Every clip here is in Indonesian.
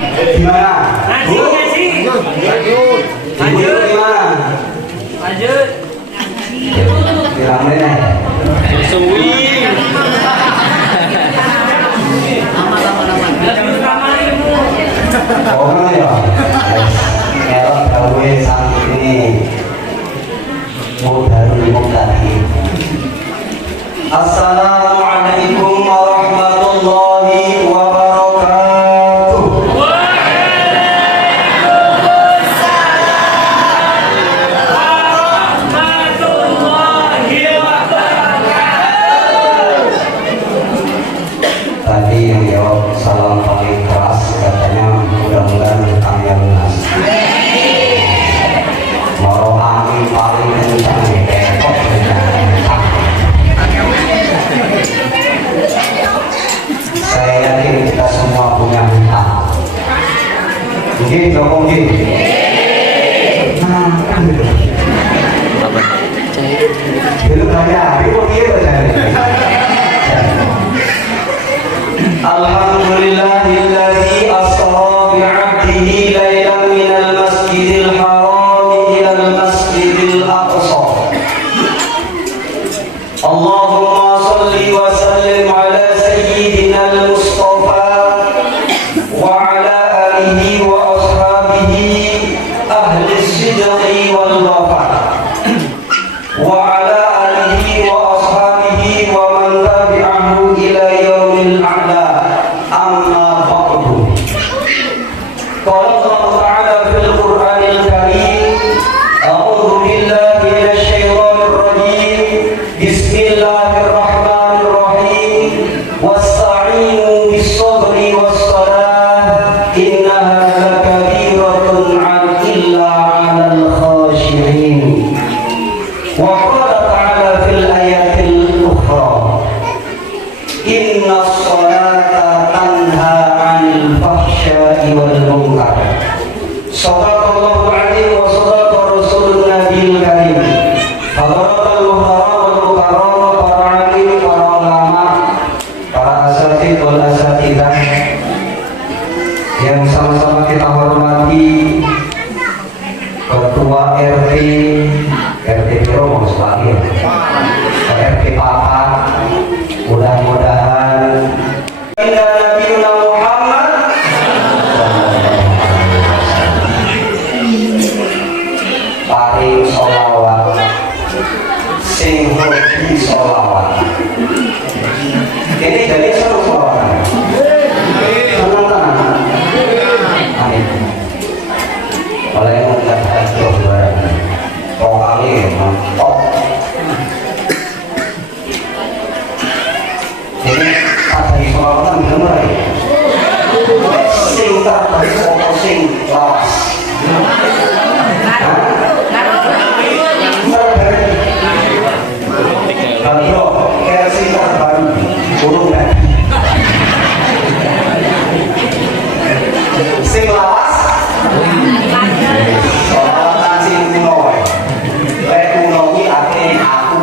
Gimana? Lanjut, lanjut. Gimana? Lanjut. Bilang ya. Suwi. Oh ya. Kalau gawe santri mau dari tadi. Assalamualaikum warahmatullahi wabarakatuh. Tadi yang jawab salam paling keras katanya mudah-mudahan tanggal lunas. Mau angin paling kencang repot saya yakin kita semua punya hutang. Mungkin dong mungkin. Nah, kan gitu. Dulu banyak, itu gitu jadi. Alhamdulillahilladzi asra bi'abdihi lailan minal masjidil haram ilal masjidil aqsa. Allahumma salli wa sallim ala sayyidina al-Mustafa wa ala alihi wa ashabihi ahli as-sidqi wal wafa wa ala alihi wa ashabihi wa man tabi'ahu ila yaumil a'la. Amma ba'du. Qala Allah Ta'ala fil Qur'anil Karim, a'udzu billahi minasy syaithanir rajim. Bismillahirrahmanirrahim. Wasta'inu bis-sabri was-salah, innaha lakabiratun 'illa 'alal khashi'in. Wa qala ta'ala fil ayatil ukhra, inna as-salata tanha 'anil fahsya'i wal munkar. Shadaqallahu 'azim wa shadaqa rasulun nabiyil karim. Hadratul muhtaram wal mukarram, para alim, para ulama, para asatidz wal asatidzah yang sama-sama kita hormati, ketua RT Biro lagi RT Papa, mudah-mudahan Nabiuna Muhammad paring sholawat sing hobi sholawat. Ini jadi seru sholawat. Tenang. Amin. Oleh yang mengatakan juara vokalnya mantap. Jadi ada sholawatan bener ya. Sing terbaik atau sing lawas. Bro, versi terbaru burung lagi. Sing lawas, sholawatan sing kuno wae. Lek kuno ki artine aku.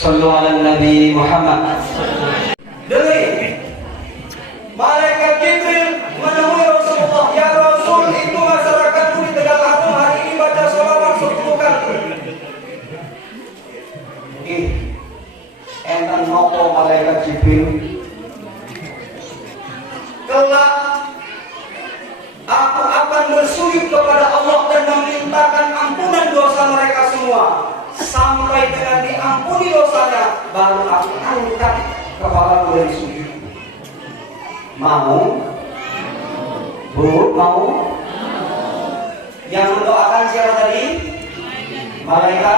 Sallu ala Nabi Muhammad. Dari malaikat Jibril menemui Rasulullah, ya Rasul, itu masyarakatku di Tegal hari ini baca sholawat 10 kali. Enten nopo malaikat Jibril? Kelak aku akan bersujud kepada Allah dan memintakan ampunan dosa mereka semua. Sampai dengan diampuni dosanya, baru aku angkat kepala dari sujud. Mau? Bu, mau? Yang mendoakan siapa tadi? Malaikat.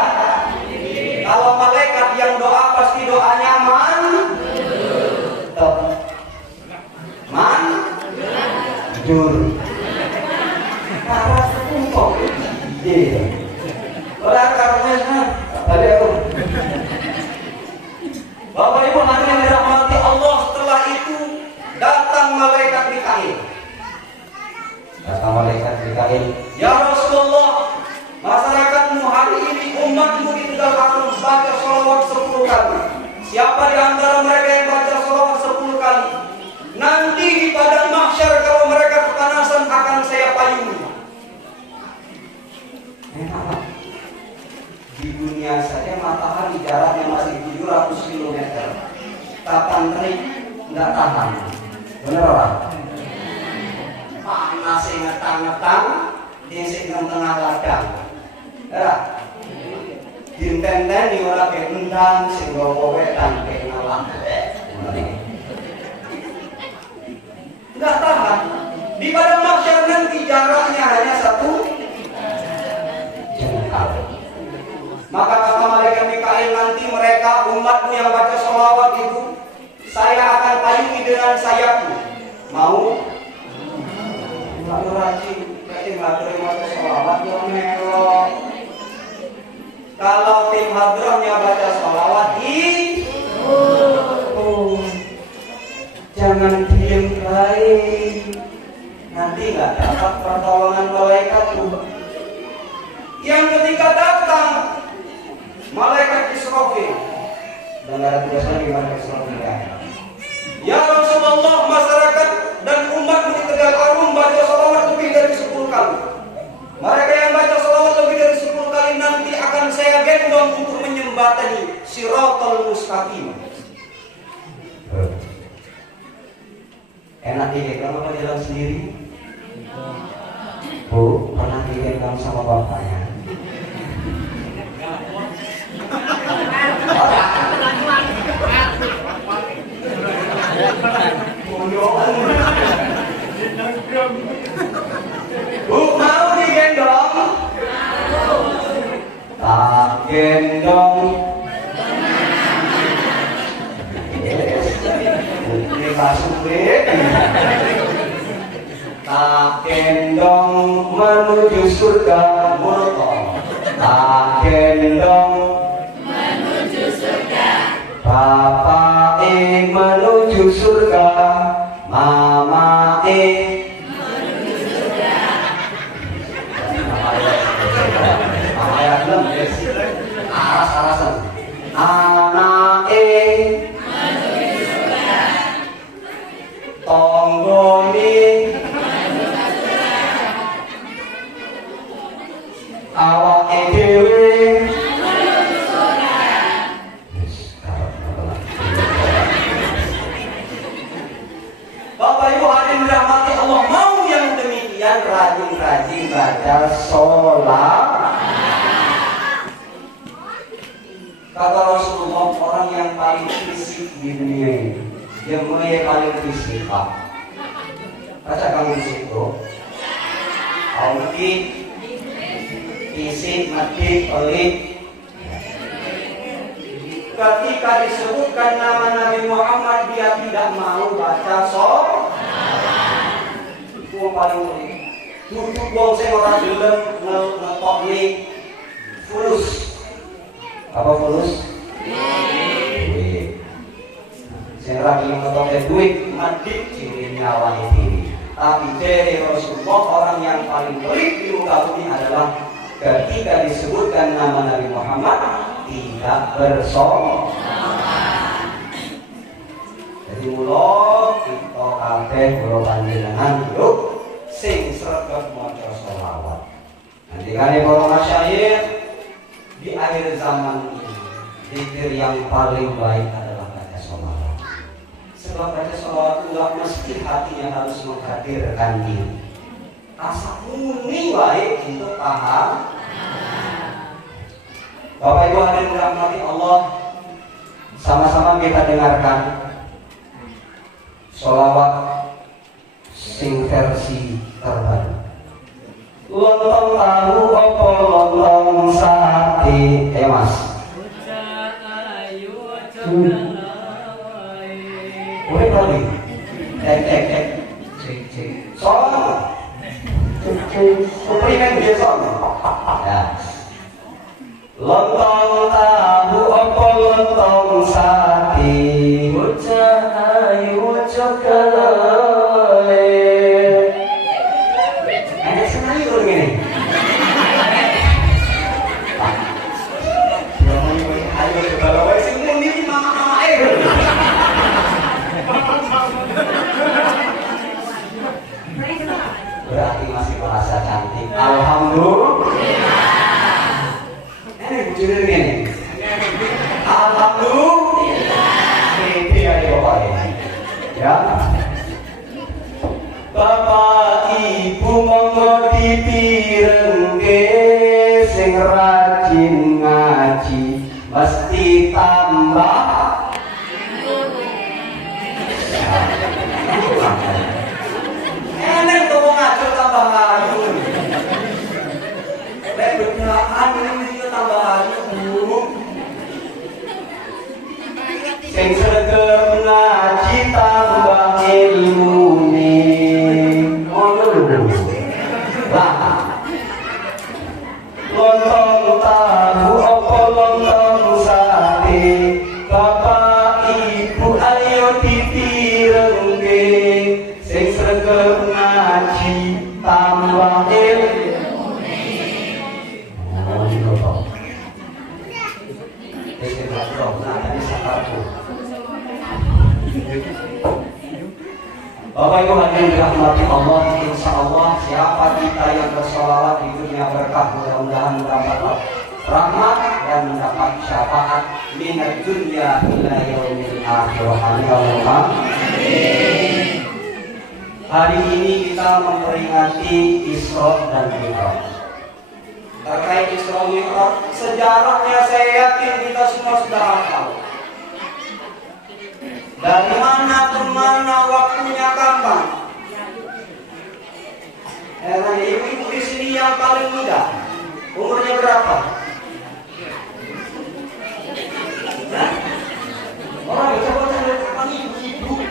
Kalau malaikat yang doa pasti doanya mantap. Manjur. Para kumpul. Iya. Oleh karena tadi aku. Bapak Ibu hadirin dirahmati Allah, setelah itu datang malaikat Mikail. Datang malaikat Mikail. Ya Rasulullah, Siapa di antara mereka yang baca sholawat 10 kali, nanti di padang mahsyar kalau mereka kepanasan akan saya payungi. Enak. Di dunia saja matahari jaraknya masih 700 km. Kapan terik nggak tahan. Bener orang? Panas ngetang-ngetang, disik nang tengah ladang. Ya. Dinten-ten di ora kendang sing gowo wetan kek ngalah. Enggak tahan. Di padang mahsyar nanti jaraknya hanya 1 jengkal. Maka kata malaikat Mikail, nanti mereka umatmu yang baca sholawat itu saya akan payungi dengan sayapku. Mau? Kalau rajin, nggak terima sholawat yo melo. Kalau tim hadrohnya baca sholawat jangan diem baik, nanti nggak dapat pertolongan malaikat tuh. Yang ketika datang malaikat Israfil, dan ada tulisan di malaikat Israfil ya Rasulullah, masyarakat dan umat di Tegal Arum baca sholawat lebih dari 10 kali. Mereka yang baca sholawat lebih dari 10 kali nanti akan saya gendong untuk menyembatani Shiratal Mustaqim. Enak digendong apa jalan sendiri? Bu, pernah digendong sama bapaknya? Bu, mau digendong? Tak gendong. Ini masuk deh. Tak gendong menuju surga murka. Tak gendong menuju surga. Bapak menuju surga. Mama menuju surga. Ayat 6 aras-arasan. Anak menuju surga. Tonggoni menuju surga. Awak dhewe menuju surga. Bapak Ibu hadirin dirahmati Allah, mau yang demikian rajin-rajin baca sholat. Kata Rasulullah, orang yang paling fisik di dunia ini, yang paling fisik Pak. Baca kamu di situ. Audit, fisik, mati, pelit. Ketika disebutkan nama Nabi Muhammad, dia tidak mau baca sholat. Itu yang paling pelit. Tujuh wong sing ora gelem ngetok nih fulus. Apa fulus? Duit. Sing ora gelem ngetok duit mati ciri nyawanya diri. Tapi dari Rasulullah, orang yang paling pelit di muka bumi adalah ketika disebutkan nama Nabi Muhammad tidak bersolat. Jadi mulo kita kabeh kula panjenengan yuk sing sregep maca sholawat. Nanti kali para masyayikh di akhir zaman ini, zikir yang paling baik adalah baca sholawat. Sebab baca sholawat itu nggak mesti hatinya harus menghadirkan diri. Asa muni baik untuk paham. Bapak Ibu hadirin dirahmati Allah, sama-sama kita dengarkan sholawat sing versi terbaru. Lontong tahu opo lontong sate, Mas. Boleh kali. Cek. Soal. Komplimen dia soal. Ya. Lontong tahu opo lontong sate, bocah ayu coklat. Ada senang itu gini. Alhamdulillah. Ini bujur ini. Alhamdulillah. Ini ya Bapak ya. Bapak Ibu monggo dipirengke sing rajin ngaji mesti tambah. Enak tuh ngaji tambah ayu. Lek beneran ini tambah ayu. Sing sregep ngaji tambah ilmune. Ngono lho. Lah. Lontong tahu apa lontong sate. Bapak Ibu ayo dipirengke sing sregep ngaji tambah ilmune. Ngono. Wis ketok nang sakarku. Bapak Ibu hadirin dirahmati Allah, insya Allah siapa kita yang bersolawat di dunia berkah mudah-mudahan mendapat rahmat dan mendapat syafaat minat dunia ila yaumil akhirah. Amin. Hari ini kita memperingati Isra dan Mi'raj. Terkait Isra Mi'raj, sejarahnya saya yakin kita semua sudah hafal. Dari mana ke mana, waktunya kapan? Ibu-ibu di sini yang paling muda, umurnya berapa? Orang coba tanya ibu-ibu.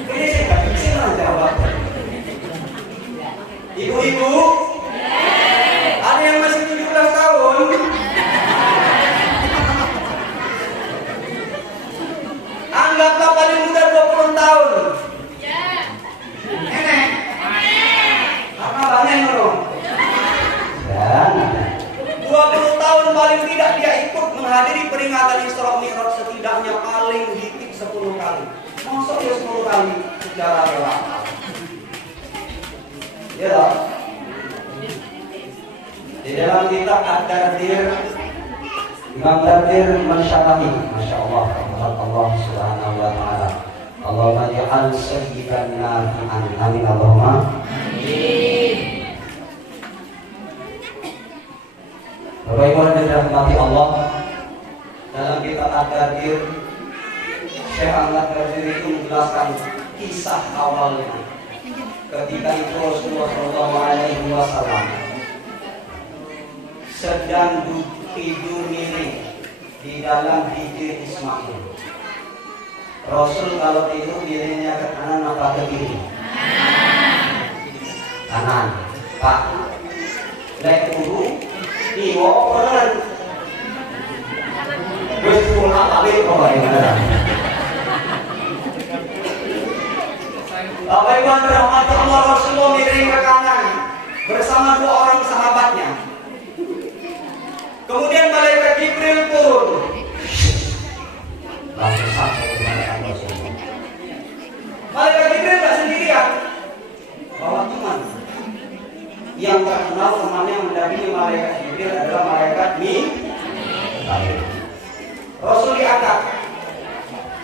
Ini saya nggak bisa jawab. Ibu-ibu, ada yang masih 17 tahun? Anggaplah paling muda 20 tahun. Enak. Apa banyak dong? 20 tahun paling tidak dia ikut menghadiri peringatan Isra Mi'raj setidaknya paling dikit 10 kali. Maksud dia 10 kali secara relak. Ya dong. Di dalam kitab Ad-Dardir Imam Dardir mensyarahi, Masya Allah, Allah Subhanahu wa Ta'ala. Allahumma ja'al sayyidan nafi'an. Amin Allahumma. Amin. Bapak Ibu yang dirahmati Allah, dalam kitab Ad-Dardir Syekh Ahmad Dardir itu menjelaskan kisah awalnya ketika itu Rasulullah SAW sedang tidur miring di dalam hijir Ismail. Rasul kalau tidur miringnya ke kanan apa ke kiri? Kanan. Pak. Lek dulu, iwo kanan. Wes pun balik kok ya. Bapak Ibu rahmati Allah, Rasulullah miring ke kanan bersama 2 orang sahabatnya. Kemudian malaikat Jibril turun. Langsung sampai kepada Rasulullah. Malaikat Jibril tidak sendirian, bawa teman. Yang terkenal temannya mendampingi malaikat Jibril adalah malaikat Mikail. Rasul diangkat,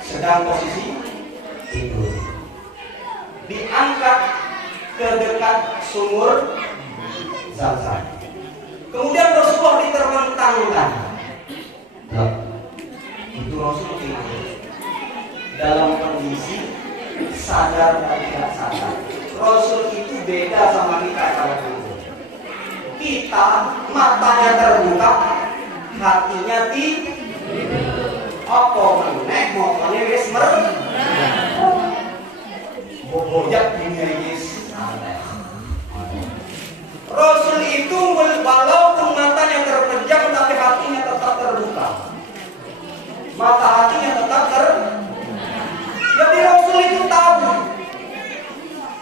sedang posisi tidur. Diangkat ke dekat sumur Zam-Zam. Kemudian Rasulullah diterbentangkan. Itu Rasul tidur dalam kondisi sadar dan tidak sadar. Rasul itu beda sama kita kalau tidur. Kita matanya terbuka, hatinya tidur. Apa meneh motornya wis merem. Bobojak dunia ini. Rasul itu walaupun matanya terpejam tapi hatinya tetap terbuka. Mata hatinya tetap Jadi Rasul itu tahu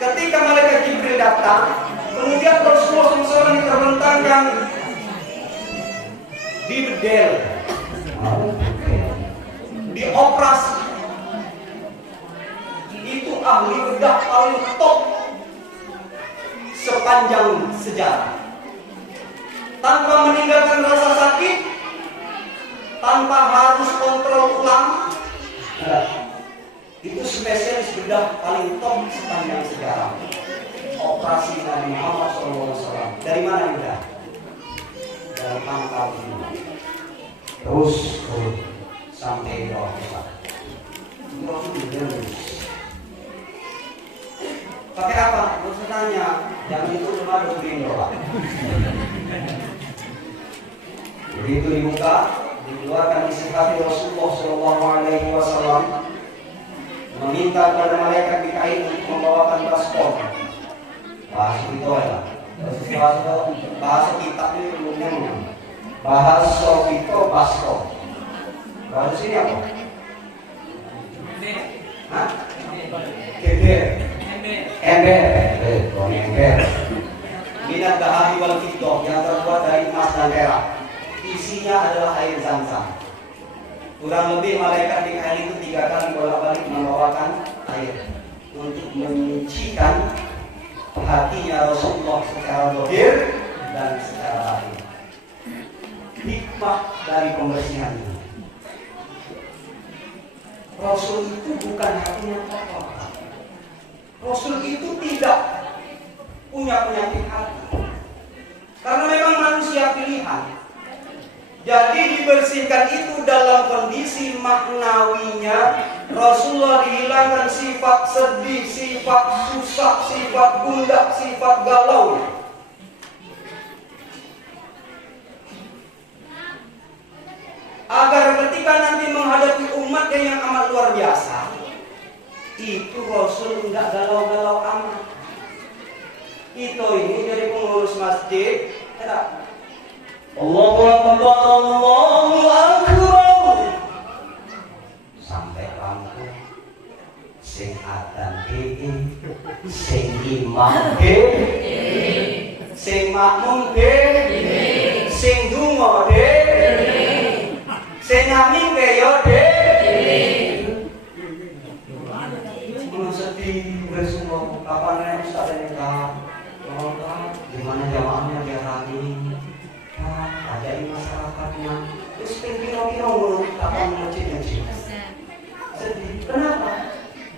ketika malaikat Jibril datang, kemudian Rasulullah SAW diterbentangkan di bedel, dioperasi. Itu ahli bedah paling top sepanjang sejarah. tanpa meninggalkan rasa sakit, tanpa harus kontrol ulang. Itu spesialis bedah paling top sepanjang sejarah. Operasi Nabi Muhammad SAW. Dari mana bedah? Dari pangkal ini. Terus sampai bawah kita. Pakai apa? Terus tanya. Yang itu cuma 20 dolar. Begitu dibuka, dikeluarkan isi hati Rasulullah SAW, meminta kepada malaikat Mikail untuk membawakan paspor. Bahasa itu ya. Bahasa kitabnya belumnya. Bahasa itu paspor. Bahasa sini apa? Hah? Ember. Ember. Minat dahari wal fiddah yang terbuat dari emas dan perak. Isinya adalah air zam-zam. Kurang lebih malaikat Mikail itu 3 kali bolak-balik membawakan air untuk menyucikan hatinya Rasulullah secara zahir dan secara batin. Hikmah dari pembersihan ini. Rasul itu bukan hatinya kotor. Rasul itu tidak punya penyakit hati. Karena memang manusia pilihan. Jadi dibersihkan itu dalam kondisi maknawinya. Rasulullah dihilangkan sifat sedih, sifat susah, sifat gundah, sifat galau. Agar ketika nanti menghadapi umatnya yang amat luar biasa, itu Rasul enggak galau-galau amat. Itu ini dari pengurus masjid, tidak. Allahu Akbar, Allahu Akbar. Sampai lampu sing adzan sing imam sing makmum sing donga sing ngamin yo sedih bersumpah kapan Ustaz nikah. Gimana jamaahnya biar rame. Ada di masyarakatnya. Terus kira-kira menurut kapan masjid-masjid. Sedih. Kenapa?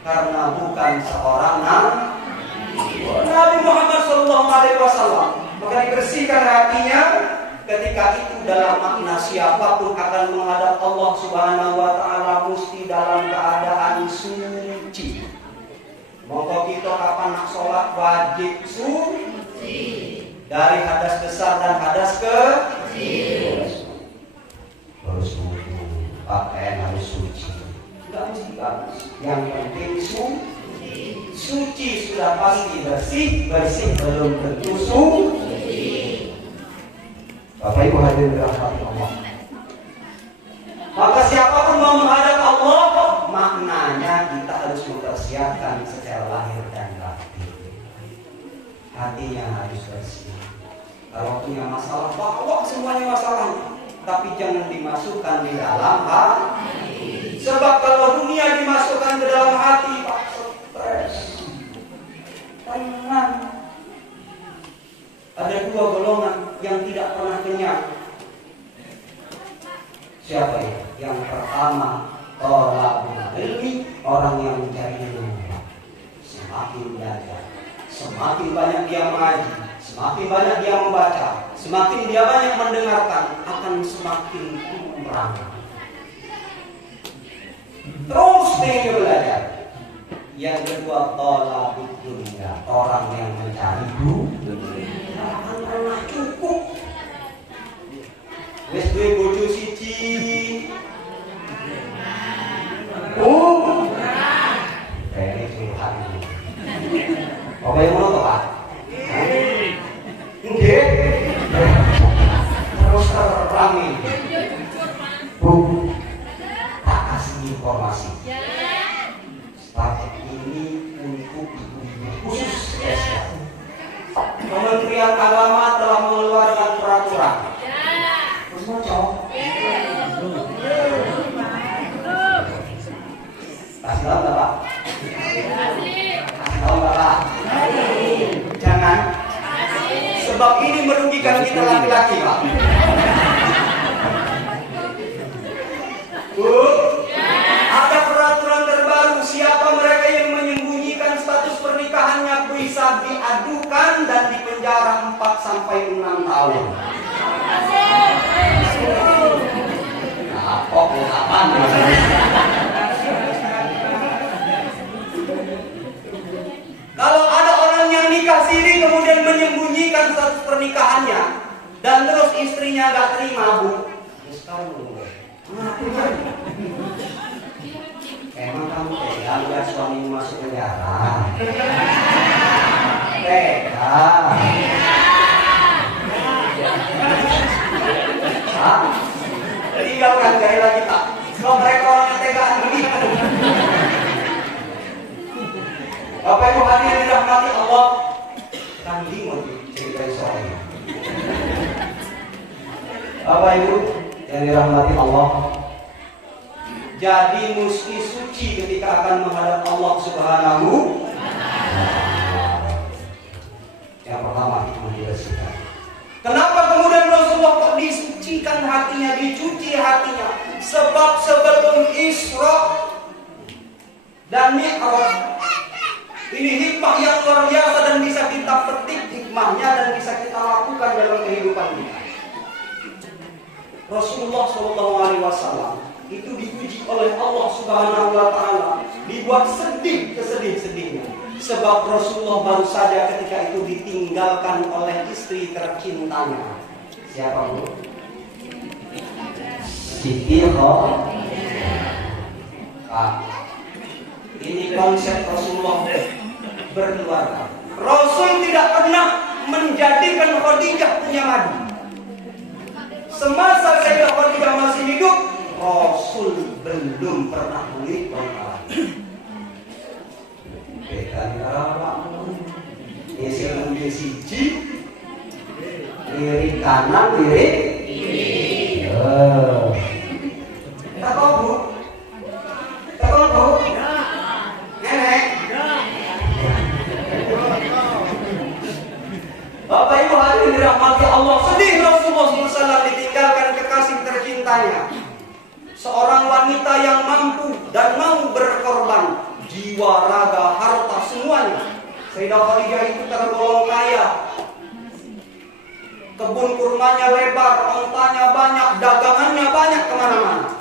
Karena bukan seorang Nabi Muhammad SAW. Maka dibersihkan hatinya. Ketika itu dalam makna siapapun akan menghadap Allah Subhanahu wa Ta'ala mesti dalam keadaan suci. Monggo kita kapan nak sholat wajib suci. Dari hadas besar dan hadas kecil. Harus wudu, pakaian harus suci. Tidak mesti bagus. Yang penting suci sudah pasti bersih belum tentu suci. Bapak Ibu hadirin dirahmati Allah. Maka siapapun mau menghadap Allah, maknanya kita harus mempersiapkan secara lahir dan batin. Hatinya harus bersih. Kalau punya masalah, bawa semuanya masalahnya. Tapi jangan dimasukkan di dalam hati. Sebab kalau dunia dimasukkan ke dalam hati, Pak, stres. Tenang. Ada 2 golongan yang tidak pernah kenyang. Siapa ya? Yang pertama, thalabul ilmi, orang yang mencari ilmu. Semakin belajar, semakin banyak dia mengaji, semakin banyak dia membaca, semakin dia banyak mendengarkan, akan semakin kurang. Terus dia belajar. Yang kedua, thalabul dunya, orang yang mencari dunia. Akan pernah cukup. Wes duwe bojo siji. Ini curhat ini. Apa yang mau Pak? Nggih. Terus terang ini. Bu, tak kasih informasi. Paket ini untuk ibu-ibu khusus spesial. Kementerian Agama telah mengeluarkan peraturan. Terus mau cowok? Kasih tahu nggak Pak? Kasih tahu nggak Pak? Jangan. Sebab Sebab ini merugikan kita laki-laki, Pak. Bu, ada peraturan terbaru. Siapa mereka yang menyembunyikan status pernikahannya bisa diadukan dan dipenjara 4 sampai 6 tahun. Nah, kok kapan? Kalau ada orang yang nikah siri kemudian menyembunyikan status pernikahannya dan terus istrinya gak terima, Bu. Emang kamu tega lihat suamimu masuk penjara? Tega. Hah? Tinggalkan gaya lagi, Pak. Kalau mereka orang yang tegaan begitu. Bapak Ibu hadirin dirahmati Allah, kan bingung cerita soal ini. Bapak Ibu yang dirahmati Allah, jadi mesti suci ketika akan menghadap Allah Subhanahu. Yang pertama hikmah dibersihkan. Kenapa kemudian Rasulullah kok disucikan hatinya, dicuci hatinya? Sebab sebelum Isra dan Mi'raj, ini hikmah yang luar biasa dan bisa kita petik hikmahnya dan bisa kita lakukan dalam kehidupan kita. Rasulullah SAW itu dipuji oleh Allah Subhanahu wa Ta'ala, dibuat sedih kesedih-sedihnya. Sebab Rasulullah baru saja ketika itu ditinggalkan oleh istri tercintanya. Siapa, Bu? Siti Khadijah. Ini konsep Rasulullah berkeluarga. Rasul tidak pernah menjadikan Khadijah punya madu. Semasa Sayyidah Khadijah masih hidup, Rasul belum pernah melirik wanita. Beda isi mungkin siji, lirik kanan, lirik kiri. Tak tahu, Bu? Tak tahu, Bu? Nenek? Bapak Ibu hadirin dirahmati Allah, sedih Rasulullah SAW ditinggalkan kekasih tercintanya. Seorang wanita yang mampu dan mau berkorban jiwa, raga, harta, semuanya. Sayyidah Khadijah itu tergolong kaya. Kebun kurmanya lebar, ontanya banyak, dagangannya banyak kemana-mana.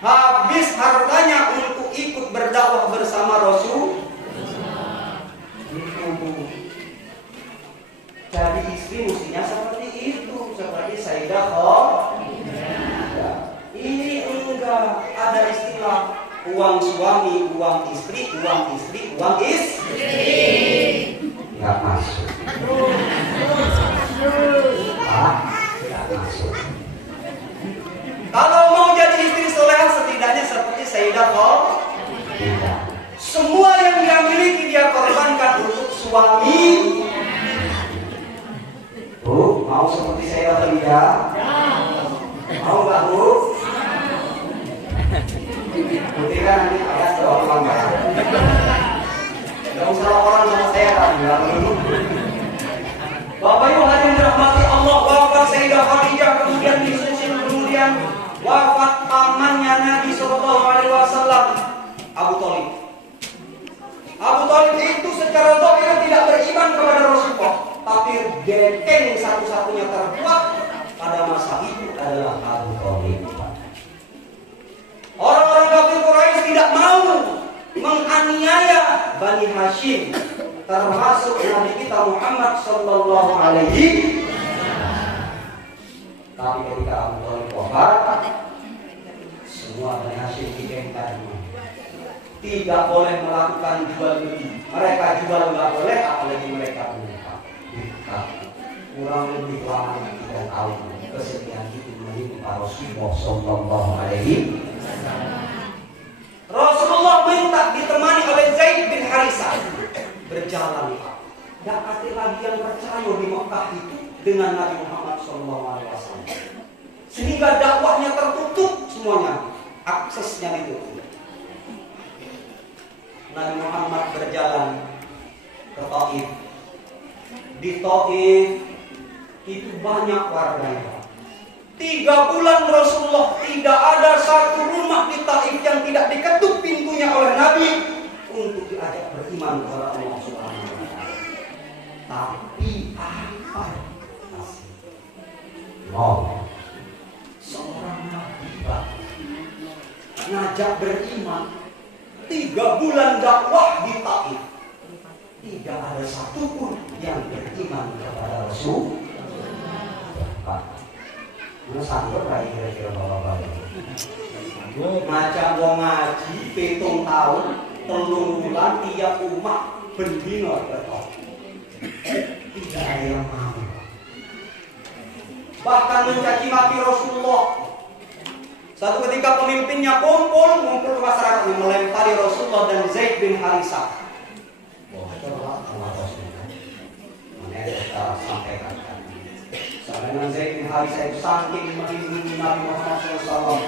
Habis hartanya untuk ikut berdakwah bersama Rasul. Jadi istri mestinya seperti itu, seperti Sayyidah Khadijah. Ini enggak ada istilah uang suami, uang istri, uang istri, uang istri. Enggak masuk. Enggak masuk. Kalau mau jadi istri solehah setidaknya seperti Sayyidah Khadijah. Semua yang dia miliki dia korbankan untuk suami. Bu, mau seperti Sayyidah Khadijah? Mau nggak, Bu? Putih kan nanti ayat doang ya. Gak usah laporan sama saya kan? Bapak Ibu hadirin dirahmati Allah, wafat Sayyidah Khadijah kemudian disusul kemudian wafat pamannya Nabi SAW, Abu Thalib. Abu Thalib itu secara zahir tidak beriman kepada Rasulullah, tapi benteng satu-satunya terkuat pada masa itu adalah Abu Thalib. Orang-orang kafir Quraisy tidak mau menganiaya Bani Hashim, termasuk Nabi kita Muhammad Sallallahu Alaihi Wasallam. Tapi ketika Abu Thalib wafat, semua Bani Hashim dibentang. Tidak boleh melakukan jual beli. Mereka jual nggak boleh, apalagi mereka menikah. Kurang lebih lama 3 tahun kesedihan itu menimpa Rasulullah Sallallahu Alaihi Wasallam. Rasulullah minta ditemani oleh Zaid bin Harisah berjalan. Tidak ada lagi yang percaya di Mekah itu dengan Nabi Muhammad SAW. Sehingga dakwahnya tertutup semuanya, aksesnya ditutup. Nabi Muhammad berjalan ke Taif Di Taif itu banyak warganya. 3 bulan Rasulullah tidak ada satu rumah di Taif yang tidak diketuk pintunya oleh Nabi untuk diajak beriman kepada Allah Subhanahu wa taala. Tapi apa hasil? Seorang Nabi ngajak beriman 3 bulan dakwah di Taif. Tidak ada satupun yang beriman kepada Rasul. Mana sanggup lagi kira-kira bapak-bapak? Ngajak wong ngaji 7 tahun, 3 bulan tiap umat bendino betul. Tidak ada yang mau. Bahkan mencaci maki Rasulullah. Satu ketika pemimpinnya kumpul ke masyarakat yang melempari Rasulullah dan Zaid bin Harisah. Mana kita sampaikan. Dengan Zaid bin Harisah itu saking melindungi Nabi Muhammad SAW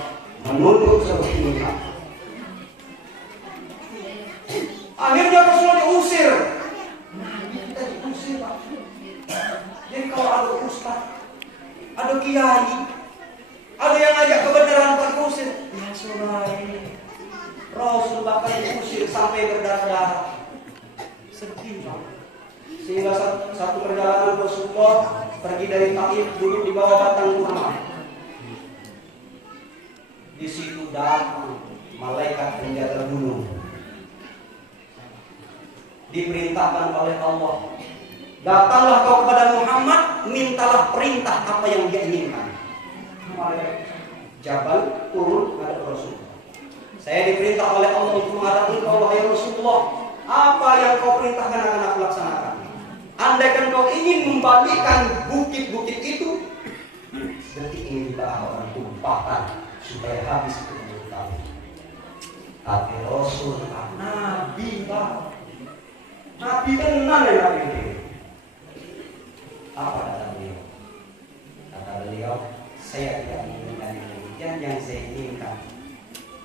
menunduk seperti ini. Akhirnya Rasulullah diusir. Nabi kita diusir, Pak. Jadi kalau ada ustaz, ada kiai, ada yang ngajak kebenaran Pak diusir. Ya Sulai, Rasul bakal diusir sampai berdarah-darah. Sedih, Pak. Sehingga satu perjalanan Rasulullah pergi dari Taif duduk di bawah batang kurma. Di situ datang malaikat penjaga gunung. Diperintahkan oleh Allah, datanglah kau kepada Muhammad, mintalah perintah apa yang dia inginkan. Jabal turun kepada Rasulullah. Saya diperintah oleh Allah untuk menghadap engkau wahai Rasulullah. Apa yang kau perintahkan akan aku laksanakan. Andaikan kau ingin membalikkan bukit-bukit itu, detik ini juga akan tumpahkan supaya habis kemudian. Tapi Rasul, Nabi, Pak. Nabi tenang ya Nabi ini. Apa kata beliau? Kata beliau, saya tidak menginginkan demikian yang saya inginkan.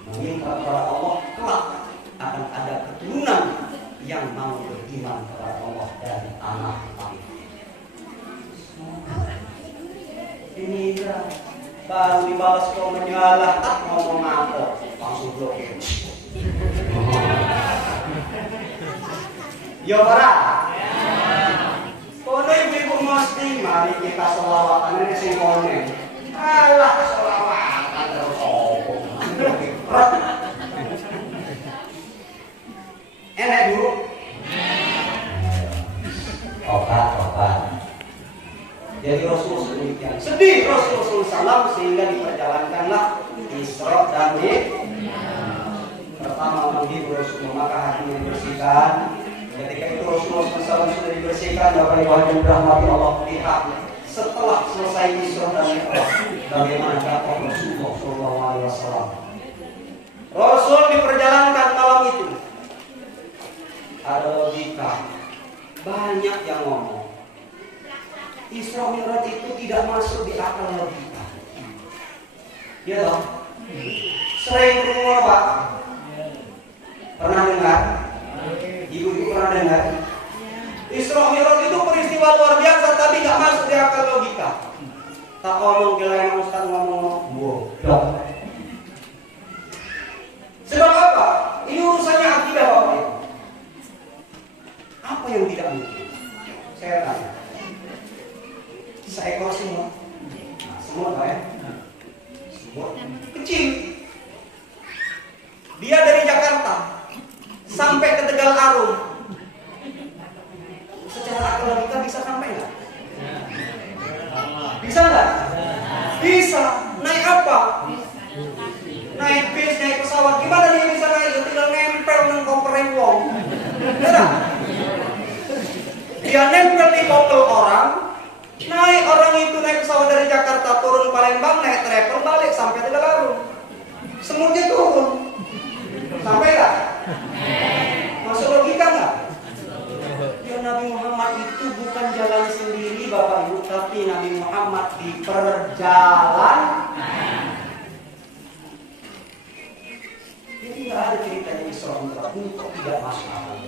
Meminta kepada Allah, kelak akan ada keturunan yang mau beriman kepada Allah dari anak kami. Ini baru dibalas kau menyalah, tak ngomong apa, langsung blokir. Ya para, kono ibu mesti mari kita sholawatan ini sing kono. Alah sholawatan terus opo. Enak dulu. Obat. Jadi Rasulullah sedemikian sedih Rasulullah SAW sehingga diperjalankanlah Isra dan pertama menghibur Rasulullah, maka hatinya dibersihkan. Ketika itu Rasulullah SAW sudah dibersihkan, Bapak Ibu yang dirahmati Allah, lihat setelah selesai Isra dan Mi'raj bagaimana dakwah Rasulullah SAW. Rasul diperjalankan malam itu. Ada logika, banyak yang ngomong Isra Mi'raj itu tidak masuk di akal logika. Ya toh? Sering dengar Pak? Pernah dengar? Ibu-ibu pernah dengar? Isra Mi'raj itu peristiwa luar biasa tapi nggak masuk di akal logika. Tak ngomong kelain Ustaz ngomong bodoh. Sebab apa? Ini urusannya akidah Bapak Ibu. Apa yang tidak mungkin? Saya tanya. Seekor semut. Semut Pak ya? Semut kecil. Dia dari Jakarta sampai ke Tegal Arum. Secara akal logika bisa sampai nggak? Bisa nggak? Bisa. Naik apa? Naik bis, naik pesawat. Gimana dia bisa naik? Tinggal nempel dengan kopernya wong. Benar? Dia nempel di koper orang. Naik orang itu naik pesawat dari Jakarta turun Palembang, naik travel balik sampai Tegal Arum. Semutnya turun. Sampai nggak? Masuk logika nggak? Ya Nabi Muhammad itu bukan jalan sendiri Bapak Ibu, tapi Nabi Muhammad diperjalan. Jadi nggak ada ceritanya Isra Mi'raj untuk tidak masuk akal.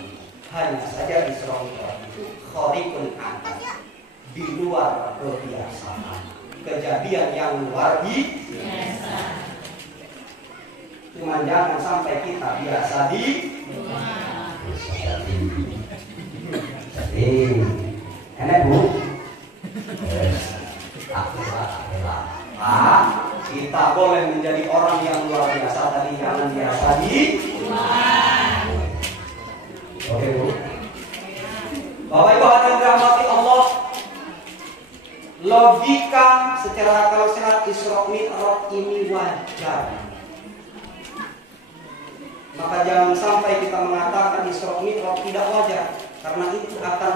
Hanya saja Isra Mi'raj itu khariqul adat, di luar kebiasaan, kejadian yang luar biasa. Cuma jangan sampai kita biasa di jadi enak bu. Kita boleh menjadi orang yang luar biasa, tadi jangan biasa di. Oke bu. Bapak Ibu hadirin dirahmati Allah, logika secara akal sehat Isra Mi'raj ini wajar. Maka jangan sampai kita mengatakan Isra Mi'raj tidak wajar, karena itu akan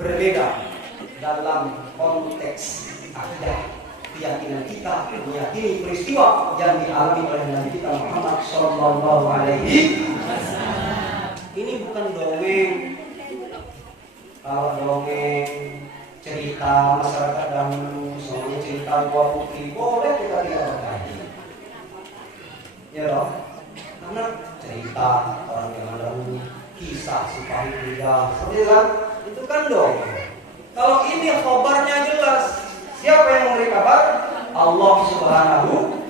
berbeda dalam konteks akidah, keyakinan kita meyakini peristiwa yang dialami oleh Nabi kita Muhammad Shallallahu Alaihi Wasallam. Ini bukan dongeng. Kalau dongeng cerita masyarakat dahulu, semuanya cerita Gua Putri, boleh kita tidak percaya. Ya dong, karena cerita orang yang dahulu, kisah si Pahitnya, seperti kan? Itu kan dongeng. Kalau ini khabarnya jelas, siapa yang memberi kabar? Allah Subhanahu.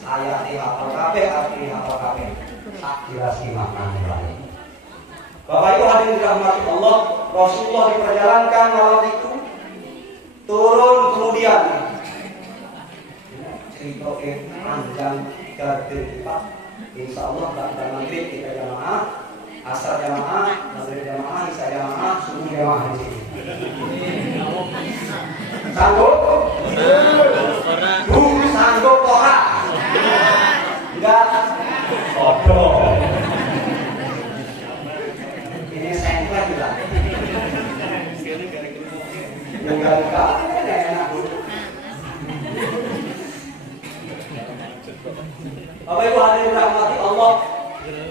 Ayat di hafal kabeh, arti di hafal kabeh. Akhirasi maknanya lain. Bapak Ibu hadirin dirahmati Allah, Rasulullah diperjalankan malam itu turun kemudian cerita panjang ke-4. Insya Allah pada maghrib kita jamaah, asar jamaah, maghrib jamaah, isya jamaah, subuh jamaah di sini. Sanggup? Sanggup ora? Enggak. Bodoh. Ini sengklat juga. Enggak enak. Bapak Ibu hadirin rahmati Allah,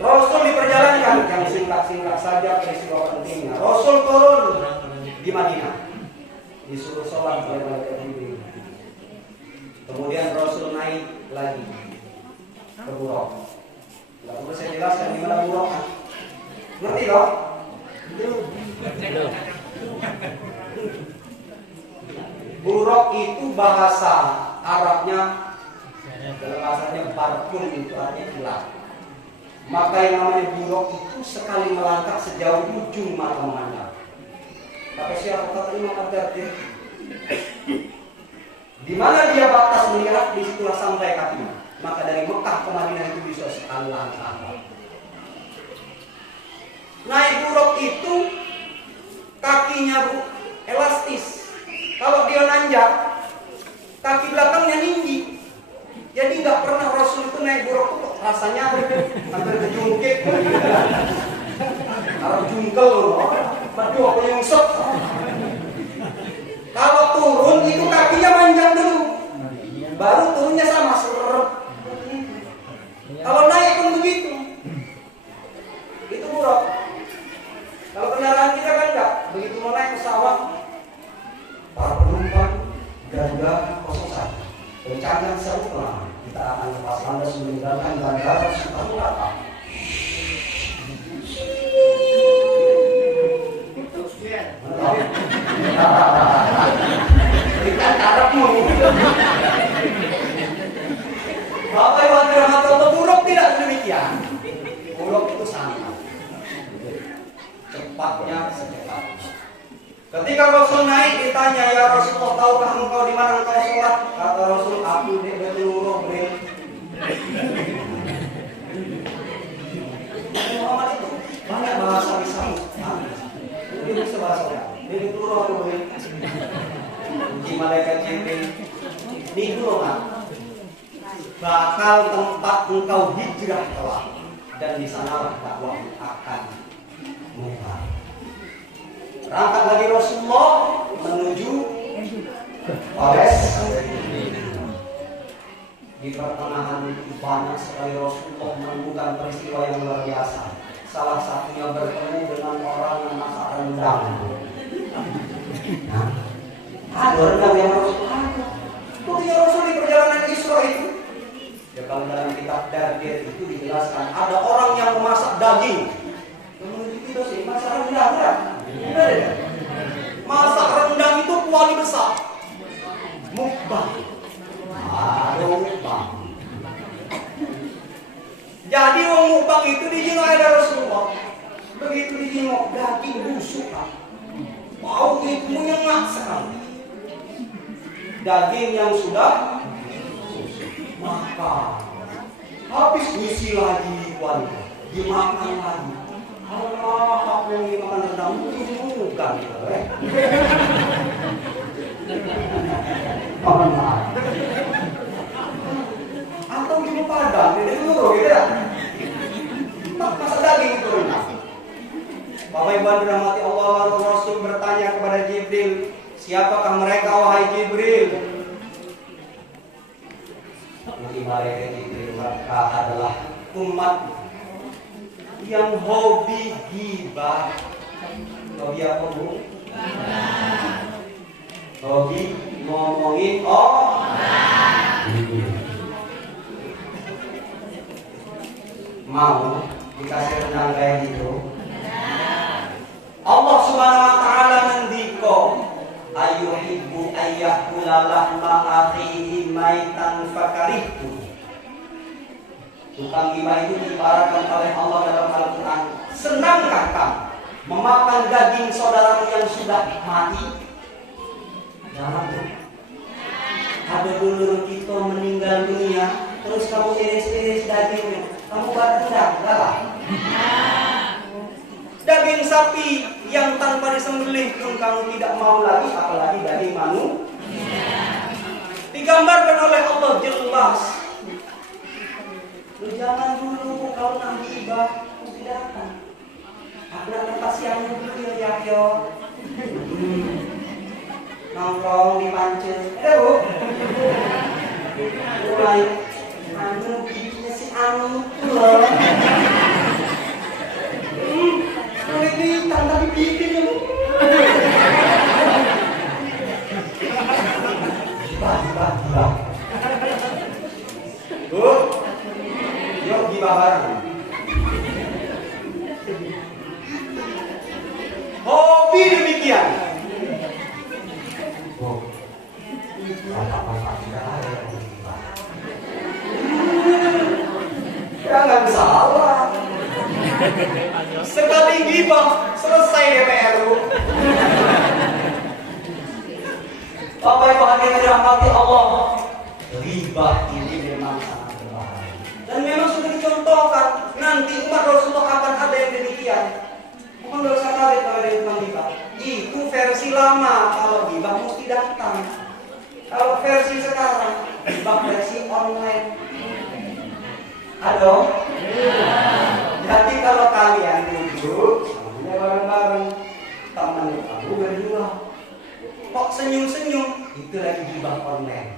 Rasul diperjalankan yang singkat-singkat saja peristiwa pentingnya. Rasul turun di Madinah, disuruh sholat oleh malaikat Jibril. Kemudian Rasul naik lagi ke Buraq. Tidak perlu saya jelaskan di mana Buraq. Ngerti dong? Buraq itu bahasa Arabnya, dalam bahasanya barkun itu artinya kilat. Maka yang namanya Buraq itu sekali melangkah sejauh ujung mata memandang. Kata siapa? Kata Imam Ad-Dardir. Di mana dia batas melihat, disitulah sampai kakinya. Maka dari Mekah ke Madinah itu bisa sekali langkah. Naik Buraq itu kakinya elastis. Kalau dia nanjak, kaki belakangnya tinggi. Jadi nggak pernah Rasul itu naik Buraq itu rasanya hampir kejungkit. Kalau jungkel loh, berdua penyungsep. Kalau turun itu kakinya panjang dulu, baru turunnya sama seret. Kalau naik pun begitu. Itu Buraq. Kalau kendaraan kita kan enggak, begitu mau naik pesawat, para penumpang Garuda 01 kencangkan seru pelan. Kita akan lepas landas meninggalkan bandara Soekarno-Hatta. Berikan karepmu. Bapak Ibu hadirin rahmatullah, Buraq tidak demikian. Buraq itu santai, cepatnya secepatnya. Ketika Rasul naik ditanya, ya Rasulullah, tahukah engkau di mana engkau sholat? Kata Rasul, aku di Betul Bril. Muhammad itu banyak bahasa lisan. Dia bisa bahasa ya. Dia turun Bril. Uji malaikat Jibril. Ini dulu kan. Bakal tempat engkau hijrah kelak, dan di sanalah dakwah akan mulai. Berangkat lagi Rasulullah menuju Ores. Di pertengahan itu banyak sekali Rasulullah menemukan peristiwa yang luar biasa. Salah satunya bertemu dengan orang yang masak rendang. Nah, ada rendang yang Rasulullah. Ketika Rasul di perjalanan Isra itu, ya kalau dalam kitab Dardir itu dijelaskan ada orang yang memasak daging Udah. Masak rendang itu kuali besar. Mukbang. Aduh, mukbang. Jadi orang mukbang itu dijenguk ada Rasulullah. Begitu dijenguk daging busuk. Bau itu menyengat sekali. Daging yang sudah makan. Habis isi lagi kuali. Dimakan lagi. Allah, apa yang dimakan rendang bukan atau cuma padang, ini dulu gitu ya. Masa daging itu rendang. Bapak Ibu yang dirahmati Allah, Rasul bertanya kepada Jibril, siapakah mereka wahai Jibril? Malaikat Jibril, mereka adalah umat yang hobi gibah. Hobi apa bu? Hobi ngomongin mau dikasih rendang kayak gitu. Allah Subhanahu wa taala ngendiko, ayuhibbu ayyakula lahma akhihi maitan fakarihtu. Tukang gibah itu diibaratkan oleh Allah dalam Al-Quran. Senangkah kamu memakan daging saudaramu yang sudah mati? Jangan tuh. Ada dulur kita meninggal dunia, terus kamu iris-iris dagingnya, kamu berendang, enggak lah. Daging sapi yang tanpa disembelih pun kamu tidak mau lagi, apalagi daging manusia. Digambarkan oleh Allah jelas. Lu jangan dulu kalau nak gibah mesti datang. Ada tempat siang dulu ya yo. Nongkrong di pancen. Ada bu? Mulai anu giginya si Anu loh. Kulit hitam tapi giginya. Gibah. Bu. Yuk gibah bareng. Hobi demikian. Jangan salah. Sekali gibah selesai DPR bu. Bapak Ibu hadirin dirahmati Allah. Gibah ini memang sangat berbahaya. Dan memang sudah dicontohkan, nanti umat Rasulullah akan ada yang demikian. Bukan gak usah kaget kalau ada yang tukang gibah. Itu versi lama, kalau gibah mesti datang. Kalau versi sekarang, gibah versi online. Halo? Jadi kalau kalian duduk, samanya bareng-bareng, teman kamu berdua, kok senyum-senyum, itu lagi gibah online.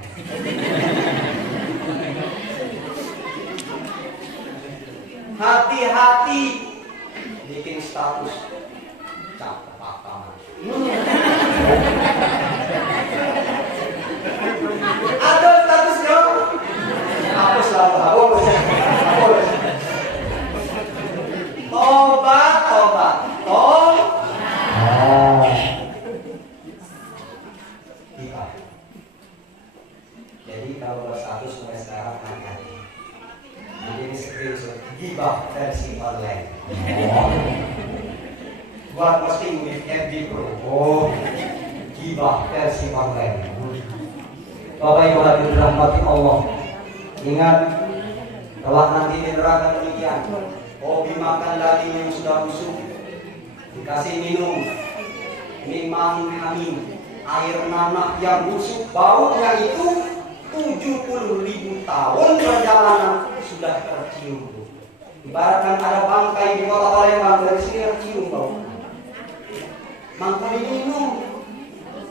Hati-hati bikin status cakep apa? Ada statusnya? Hapus lah, hapus. Tobat. Jadi kalau berstatus mulai sekarang hati-hati. Ini screenshot gibah versi online. Buat posting di FB Pro. Gibah versi online. Bapak Ibu hadirin dirahmati Allah. Ingat, telah nanti di neraka demikian. Hobi makan daging yang sudah busuk, dikasih minum minuman hamim, air nanah yang busuk, baunya itu 70.000 tahun perjalanan sudah tercium. Ibaratkan ada bangkai di kota Palembang, dari sini tercium bau. Maka diminum.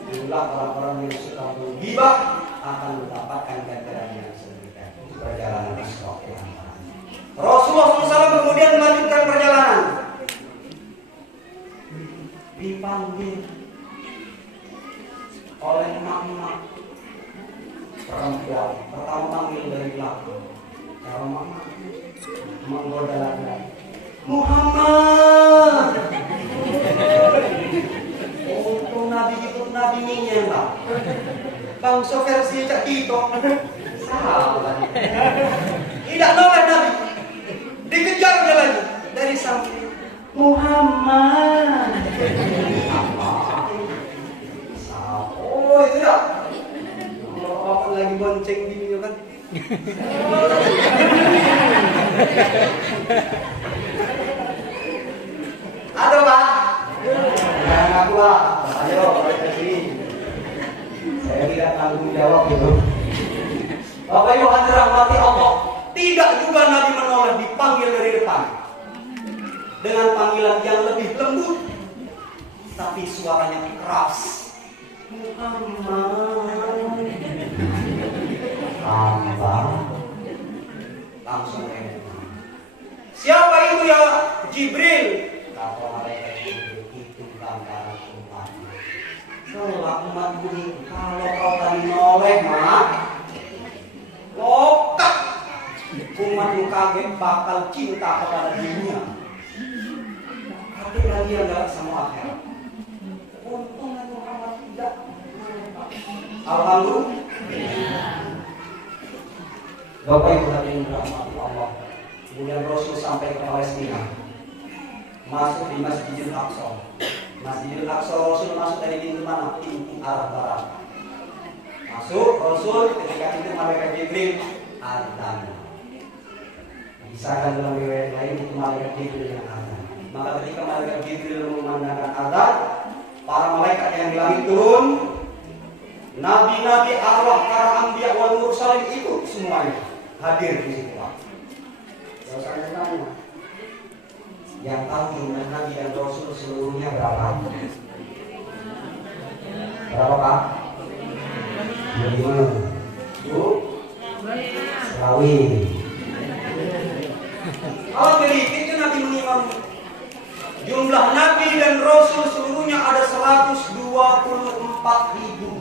Itulah orang-orang yang suka bergibah akan mendapatkan ganjaran yang sedemikian. Itu perjalanan Isra. Rasulullah SAW kemudian melanjutkan perjalanan. Dipanggil oleh emak-emak perempuan. Pertama panggil dari belakang. Kalau mama menggoda lagi. Muhammad. Untung Nabi gitu, Nabi minyak lah. Bangsa versi Cak Tito. Salah. Tidak nolak Nabi. Dikejar dia lagi dari samping. Muhammad. Oh itu ya. Apa lagi bonceng gini kan? Ada Pak? Jangan ngaku lah. Ayo ke sini. Saya tidak tanggung jawab gitu. Bapak Ibu hadirin rahmati Allah. Tidak juga Nabi menolak dipanggil dari depan dengan panggilan yang lebih lembut, tapi suaranya keras. Muhammad. Hamba. Langsung siapa itu ya Jibril? Kata malaikat Jibril, itu gambaran umat. Kalau umat ini, kalau kau tadi noleh mak, lokak. Umat yang kaget bakal cinta kepada dunia. Tapi lagi adalah sama akhirat. Untung Nabi Muhammad tidak. Alhamdulillah. Bapak Ibu hadirin rahmati Allah. Kemudian Rasul sampai ke Palestina, masuk di Masjidil Aqsa. Masjidil Aqsa Rasul masuk dari pintu mana? Pintu arah barat. Masuk Rasul, ketika itu malaikat Jibril adzan. Disahkan dalam riwayat lain itu malaikat Jibril yang adzan. Maka ketika malaikat Jibril memandangkan adzan, para malaikat yang di langit turun, nabi-nabi, arwah, para anbiya wal mursalin itu semuanya hadir di situ. Gak usah nanya. Yang tahu jumlah nabi dan rasul seluruhnya berapa? Berapa Pak? 5. Bu? Selawi. Kalau sedikit itu Nabi menimam. Jumlah nabi dan rasul seluruhnya ada 124.000.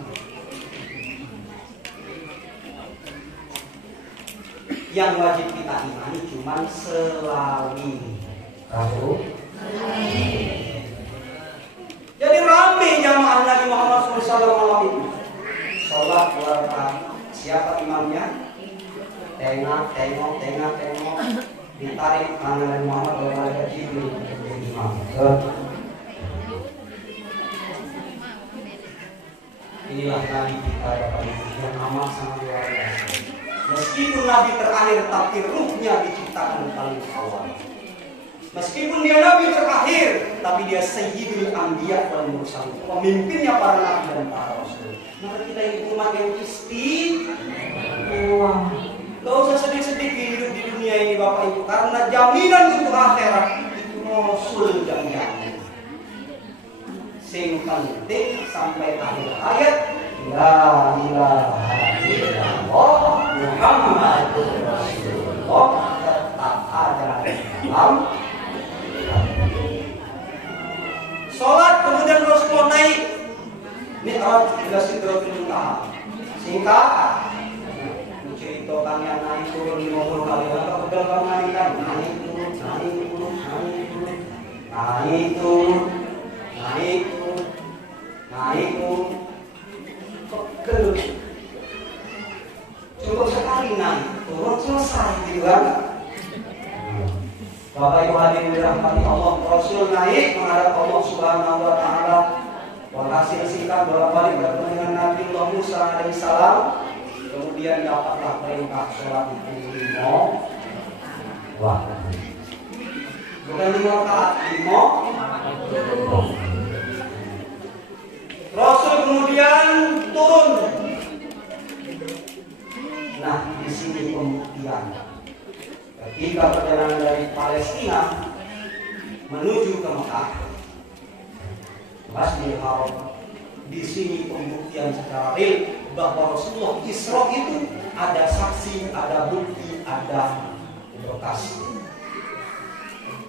Yang wajib kita imani cuma Selawi. Tahu? Jadi ramai jamaah Nabi Muhammad SAW malam itu. Sholat 2 rakaat. Siapa imamnya? Tengok. Ditarik tangan Nabi Muhammad oleh malaikat Jibril menjadi imam. Inilah Nabi kita yang amat sangat luar biasa. Meskipun Nabi terakhir, tapi ruhnya diciptakan paling awal. Meskipun dia Nabi terakhir, tapi dia Sayyidul Anbiya wal Mursalin, pemimpinnya para Nabi dan para Rasul. Maka kita ini umat yang istimewa. Gak usah sedih-sedih hidup di dunia ini Bapak Ibu, karena jaminan untuk akhirat itu Rasul yang jamin. Sing penting sampai akhir ayat. La ilaha illallah Muhammadur Rasulullah, tetap ada dalam sholat. Kemudian Rasulullah naik Mi'raj ila Sidratul Muntaha. Singkat menceritakan yang naik turun 50 kali. Maka pegang kamu naik turun. Pegel. Cukup sekali naik turun selesai gitu kan. Bapak Ibu hadirin dirahmati Allah, Rasul naik menghadap Allah Subhanahu wa taala. Walhasil singkat bolak-balik bertemu dengan Nabi Musa alaihissalam. Kemudian dapatlah perintah sholat itu 5 waktu. Bukan 5 rakaat, 5. Rasul kemudian turun. Nah, di sini pembuktian. Ketika perjalanan dari Palestina menuju ke Mekah, Masjidil Haram, di sini pembuktian secara real bahwa Rasulullah Isra itu ada saksi, ada bukti, ada berkas.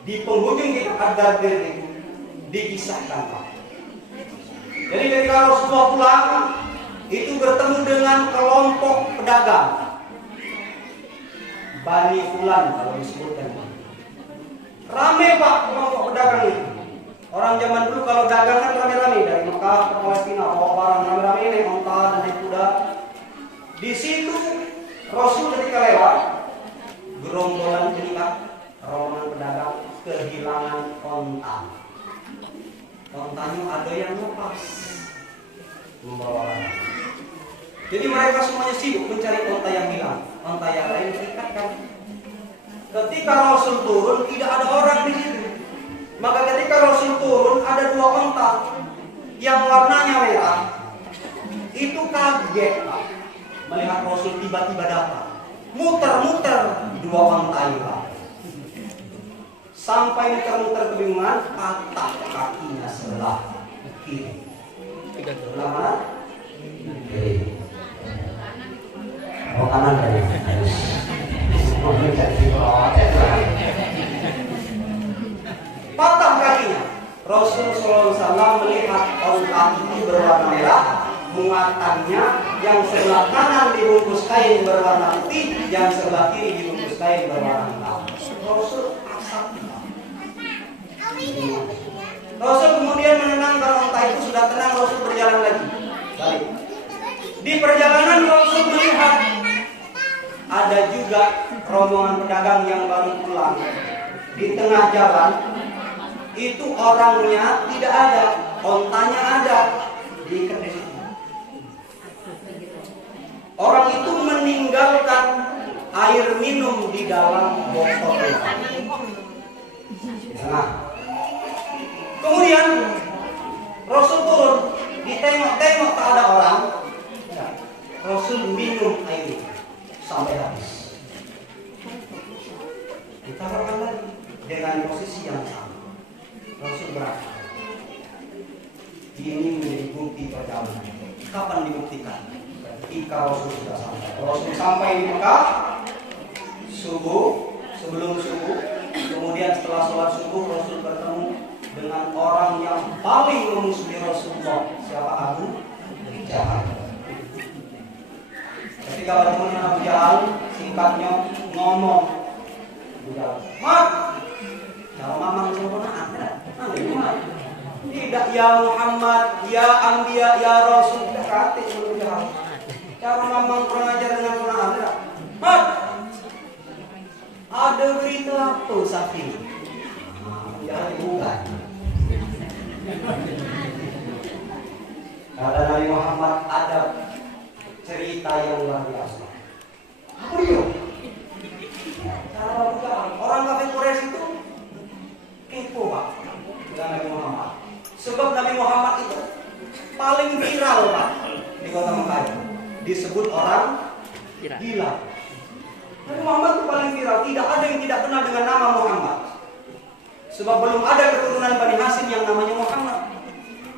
Di penghujung kitab Ad-Dardir itu dikisahkan Pak. Jadi ketika Rasulullah pulang, itu bertemu dengan kelompok pedagang Bani Fulan kalau disebutkan. Rame Pak kelompok pedagang itu. Orang zaman dulu kalau dagang kan rame-rame dari Mekah ke Palestina, bawa barang rame-rame naik onta dan naik kuda. Di situ Rasul ketika lewat, gerombolan jemaah, rombongan pedagang kehilangan onta. Ontanya ada yang lepas, membawa barang. Jadi mereka semuanya sibuk mencari onta yang hilang. Onta yang lain diikatkan. Ketika Rasul turun, tidak ada orang di situ. Maka ketika Rasul turun, ada 2 onta yang warnanya merah. Itu kaget Pak, melihat Rasul tiba-tiba datang. Muter-muter 2 onta ini Pak. Sampai muter-muter kebingungan, patah kakinya sebelah kiri. Sebelah mana? Kiri. Oh kanan dari harus. Patah kakinya. Rasulullah SAW melihat onta itu berwarna merah, muatannya yang sebelah kanan dibungkus kain berwarna putih, yang sebelah kiri dibungkus kain berwarna hitam. Rasul asap. Rasul kemudian menenangkan onta itu, sudah tenang Rasul berjalan lagi. Balik. Di perjalanan Rasul melihat ada juga rombongan pedagang yang baru pulang. Di tengah jalan itu orangnya tidak ada, ontanya ada, diikat di situ. Orang itu meninggalkan air minum di dalam botolnya. Nah, kemudian Rasul turun, ditengok-tengok tak ada orang. Rasul minum air itu sampai habis. Ditawarkan lagi dengan posisi yang sama. Rasul berkata, ini menjadi bukti perjalanan. Kapan dibuktikan? Ketika Rasul sudah sampai. Rasul sampai di Mekah subuh, sebelum subuh, kemudian setelah sholat subuh Rasul bertemu dengan orang yang paling memusuhi Rasulullah. Siapa? Abu Jahal. Ketika bertemu dengan Abu Jahal, singkatnya ngomong, Mat, kalau mamang sempurna ada, tidak ya Muhammad, ya Anbiya, ya Rasul, tidak kata Abu Jahal. Cara mamang kurang ajar dengan kurang ada. Mat, ada berita apa sapi? Jangan dibuka. Kata Nabi Muhammad, ada cerita yang luar biasa. Apa dia? Orang kafir Quraisy itu kepo Pak dengan Nabi Muhammad. Sebab Nabi Muhammad itu paling viral Pak di kota Mekah. Disebut orang gila. Nabi Muhammad itu paling viral. Tidak ada yang tidak kenal dengan nama Muhammad. Sebab belum ada keturunan Bani Hasyim yang namanya Muhammad.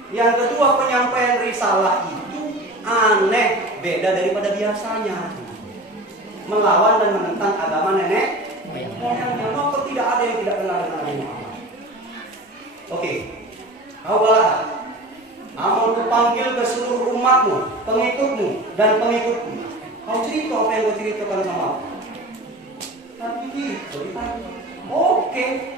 Yang kedua, penyampaian risalah itu aneh, beda daripada biasanya. Melawan dan menentang agama nenek moyangnya. Maka tidak ada yang tidak kenal dengan Nabi Muhammad. Oke, kau balas. Amun kupanggil ke seluruh umatmu, pengikutmu dan pengikutmu. Kau cerita apa yang kau ceritakan sama aku. Tapi gitu. Oke.